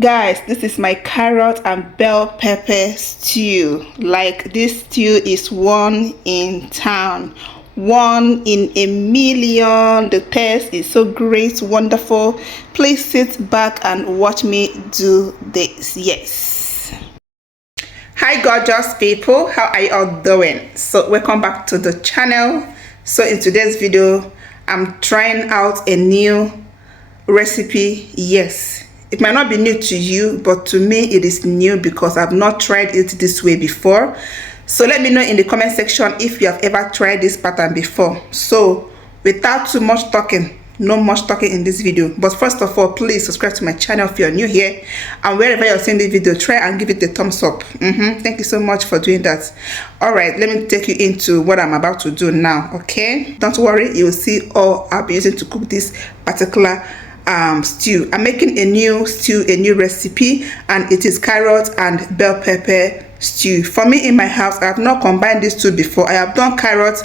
Guys, this is my carrot and bell pepper stew. Like, this stew is one in town, one in a million. The taste is so great, wonderful. Please sit back and watch me do this. Yes. Hi gorgeous people, how are you all doing? So welcome back to the channel. So in today's video, I'm trying out a new recipe. Yes, it might not be new to you, but to me it is new because I've not tried it this way before. So let me know in the comment section if you have ever tried this pattern before. So without too much talking, no much talking in this video, but first of all, please subscribe to my channel if you're new here, and wherever you're seeing the video, try and give it a thumbs up. Thank you so much for doing that. All right, let me take you into what I'm about to do now. Okay, don't worry, you'll see all I'll be using to cook this particular stew. I'm making a new stew, a new recipe, and it is carrot and bell pepper stew. For me, in my house, I have not combined these two before. I have done carrot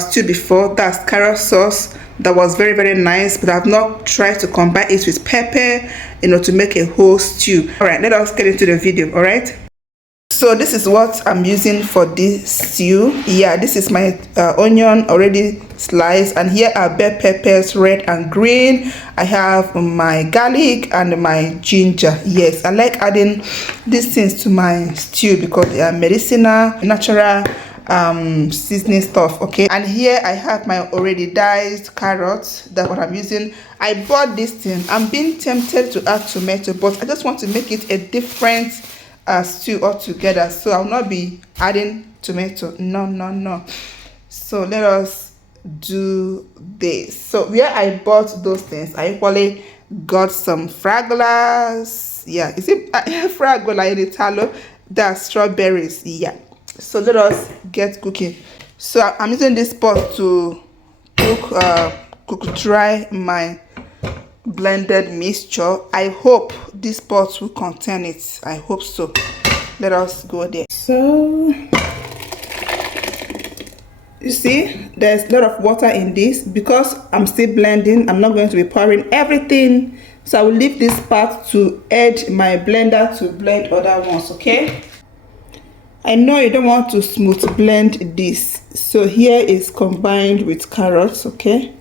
stew before. That's carrot sauce. That was very, very nice, but I've not tried to combine it with pepper, to make a whole stew. All right, let us get into the video. All right, so this is what I'm using for this stew. Yeah, this is my onion already sliced, and here are bell peppers, red and green. I have my garlic and my ginger. Yes, I like adding these things to my stew because they are medicinal, natural seasoning stuff. Okay, and here I have my already diced carrots. That's what I'm using. I bought this thing. I'm being tempted to add tomato, but I just want to make it a different stew altogether, so I'll not be adding tomato. No. So let us do this. So where I bought those things, I equally got some fragolas. Yeah, is it fragola in Italo? That's strawberries. Yeah. So let us get cooking. So I'm using this pot to cook dry my blended mixture. I hope this pot will contain it. I hope so. Let us go there. So you see, there's a lot of water in this because I'm still blending. I'm not going to be pouring everything, so I will leave this part to aid my blender to blend other ones. Okay, I know you don't want to smooth blend this, so here is combined with carrots. Okay,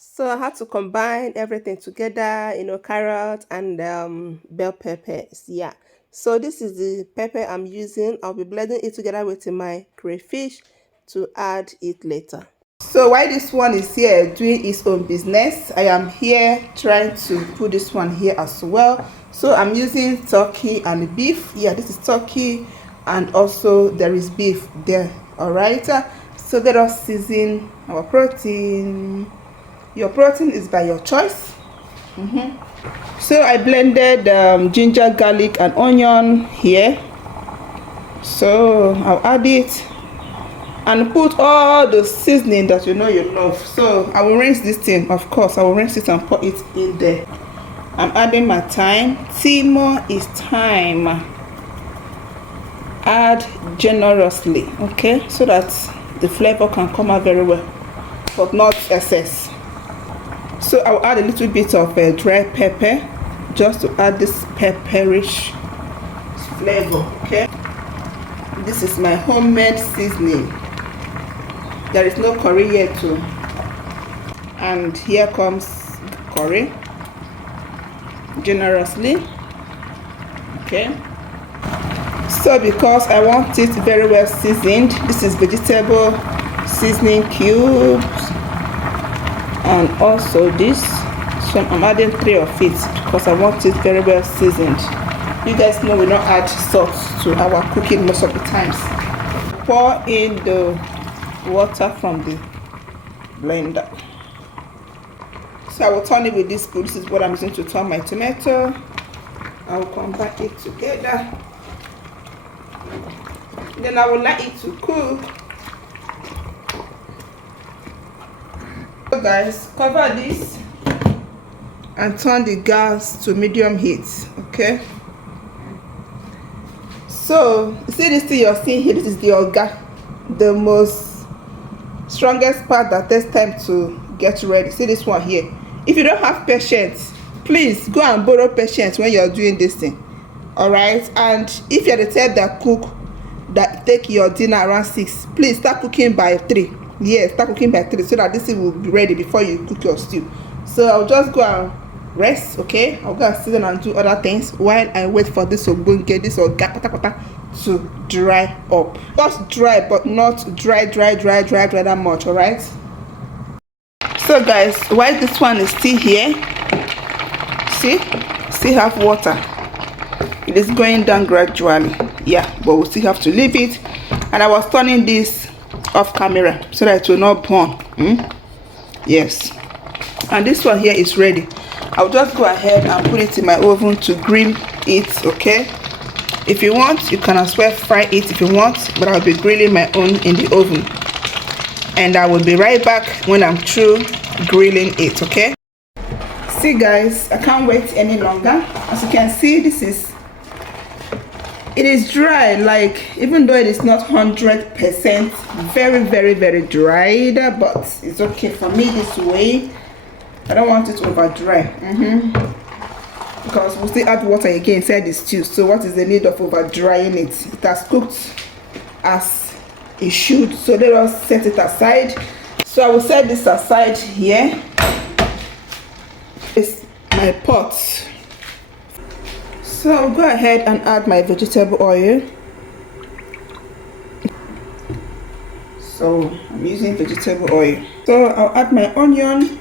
so I had to combine everything together, carrot and bell peppers. Yeah, so this is the pepper I'm using. I'll be blending it together with my crayfish to add it later. So while this one is here doing its own business, I am here trying to put this one here as well. So I'm using turkey and beef. Yeah, this is turkey, and also there is beef there. All right, so let us season our protein. Your protein is by your choice. So I blended ginger, garlic and onion here, so I'll add it and put all the seasoning that you love. So I will rinse this thing. Of course, I will rinse it and put it in there. I'm adding my thyme. Timo is thyme. Add generously, okay, so that the flavor can come out very well, but not excess. So I'll add a little bit of dry pepper just to add this pepperish flavor. Okay, this is my homemade seasoning. There is no curry yet too, and here comes curry generously. Okay, so because I want it very well seasoned, this is vegetable seasoning cubes, and also this. So I'm adding 3 of it because I want it very well seasoned. You guys know we don't add salt to our cooking most of the times. Pour in the water from the blender. So I will turn it with this spoon. This is what I'm using to turn my tomato. I will combine it together. Then I will let it to cook. So guys, cover this and turn the gas to medium heat. Okay, So you see this thing you're seeing here, this is the oga, the most strongest part that takes time to get ready. See this one here. If you don't have patience, please go and borrow patience when you're doing this thing. All right. And if you're the type that cook, that take your dinner around 6, please start cooking by 3. Yes, start cooking by 3 so that this thing will be ready before you cook your stew. So I'll just go and rest. Okay, I'll go and sit down and do other things while I wait for this ogbonge, this oga to dry up. Just dry, but not dry that much. All right. So guys, while this one is still here, see, still have water. It is going down gradually. Yeah, but we still have to leave it. And I was turning this off camera so that it will not burn. Yes. And this one here is ready. I'll just go ahead and put it in my oven to grill it. Okay, if you want, you can as well fry it if you want, but I'll be grilling my own in the oven, and I will be right back when I'm through grilling it. Okay, see guys, I can't wait any longer. As you can see, it is dry, like, even though it is not 100% very dried, but it's okay for me this way. I don't want it to over dry, because we'll still add water again inside the stew. So what is the need of over drying it? It has cooked as it should. So let us set it aside. So I will set this aside here. It's my pot. So I'll go ahead and add my vegetable oil. So I'm using vegetable oil. So I'll add my onion.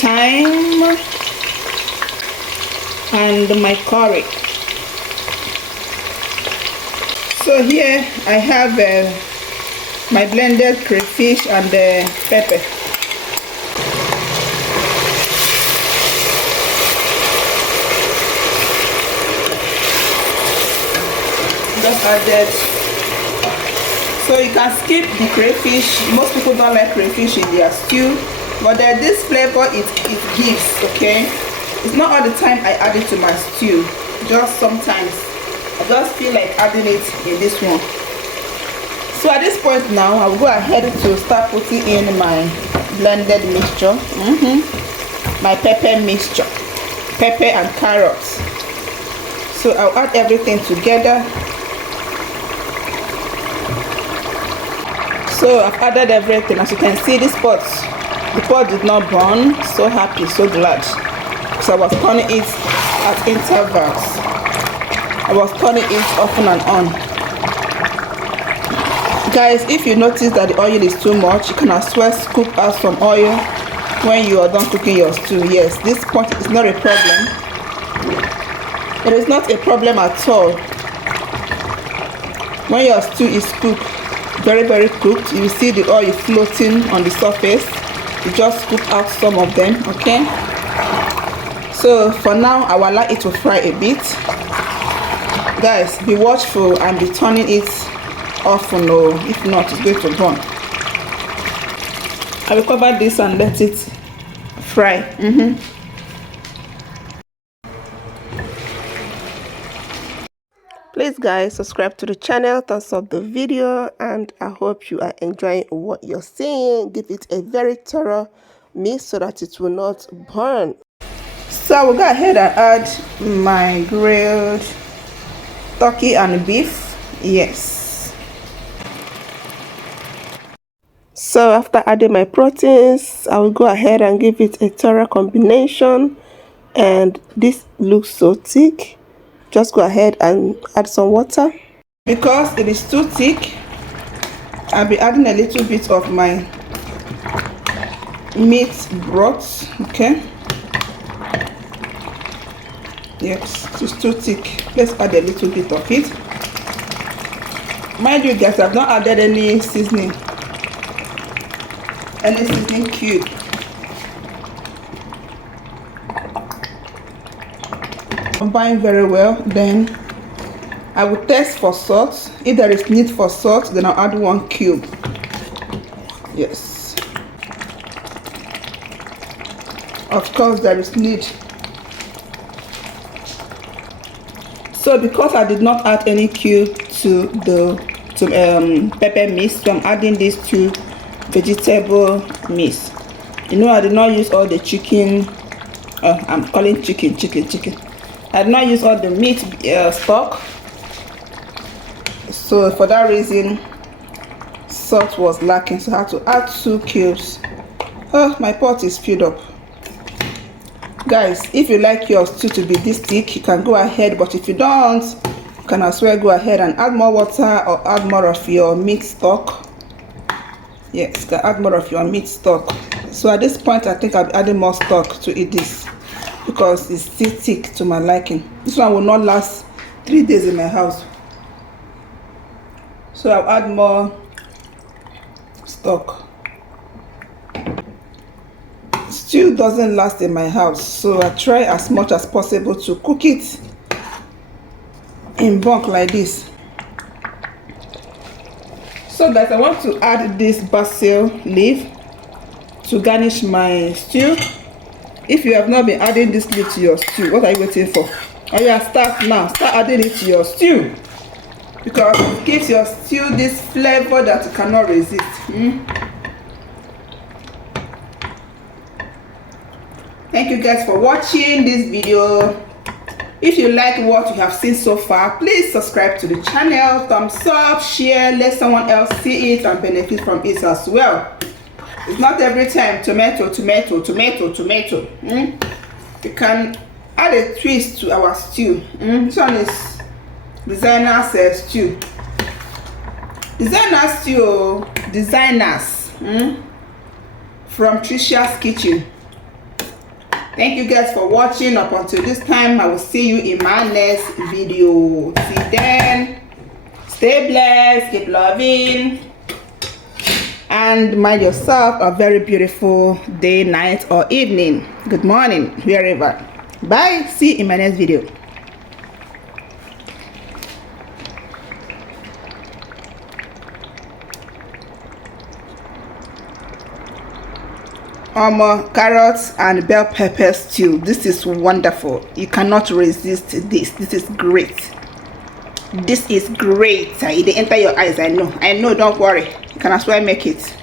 Thyme and my curry. So here I have my blended crayfish and pepper. Just added. So you can skip the crayfish. Most people don't like crayfish in their stew, but this flavor it gives. Okay, it's not all the time I add it to my stew, just sometimes I just feel like adding it in this one. So at this point now, I'll go ahead to start putting in my blended mixture, my pepper mixture, pepper and carrots. So I'll add everything together. So I've added everything. As you can see, the pot did not burn. So happy, so glad. So I was turning it at intervals. I was turning it off and on. Guys, if you notice that the oil is too much, you can as well scoop out some oil when you are done cooking your stew. Yes, this pot is not a problem. It is not a problem at all. When your stew is cooked, very cooked, you will see the oil floating on the surface. You just scoop out some of them. Okay, so for now I will allow it to fry a bit. Guys, be watchful and be turning it off. No, if not, it's going to burn. I will cover this and let it fry. Please guys, subscribe to the channel, thumbs up the video, and I hope you are enjoying what you're seeing. Give it a very thorough mix so that it will not burn. So I will go ahead and add my grilled turkey and beef. Yes. So after adding my proteins, I will go ahead and give it a thorough combination, and this looks so thick. Just go ahead and add some water. Because it is too thick, I'll be adding a little bit of my meat broth. Okay, yes, it's too thick. Let's add a little bit of it. Mind you guys, I've not added any seasoning cube. Combine very well. Then I will test for salt. If there is need for salt, then I'll add 1 cube. Yes, of course there is need So because I did not add any cube to the pepper mix, so I'm adding this to vegetable mix. You know, I did not use all the chicken. I'm calling chicken. I did not use all the meat stock, so for that reason salt was lacking, so I had to add 2 cubes. Oh, my pot is filled up. Guys, if you like your stew to be this thick, you can go ahead, but if you don't, you can as well go ahead and add more water or add more of your meat stock. Yes, you can add more of your meat stock. So at this point, I think I'll be adding more stock to eat this because it's still thick to my liking. This one will not last 3 days in my house, so I'll add more stock. Stew doesn't last in my house, so I try as much as possible to cook it in bulk like this. So guys, I want to add this basil leaf to garnish my stew. If you have not been adding this leaf to your stew, what are you waiting for? Oh yeah, start now. Start adding it to your stew, because it gives your stew this flavor that you cannot resist. Thank you guys for watching this video. If you like what you have seen so far, please subscribe to the channel, thumbs up, share, let someone else see it and benefit from it as well. It's not every time tomato. You can add a twist to our stew. This one is designer's stew. Designers from Tricia's Kitchen. Thank you guys for watching. Up until this time, I will see you in my next video. Till then, stay blessed, keep loving, and mind yourself a very beautiful day, night, or evening. Good morning, wherever. Bye. See you in my next video. Carrots and bell pepper stew. This is wonderful. You cannot resist this. This is great. They enter your eyes. I know, don't worry. You can as well make it.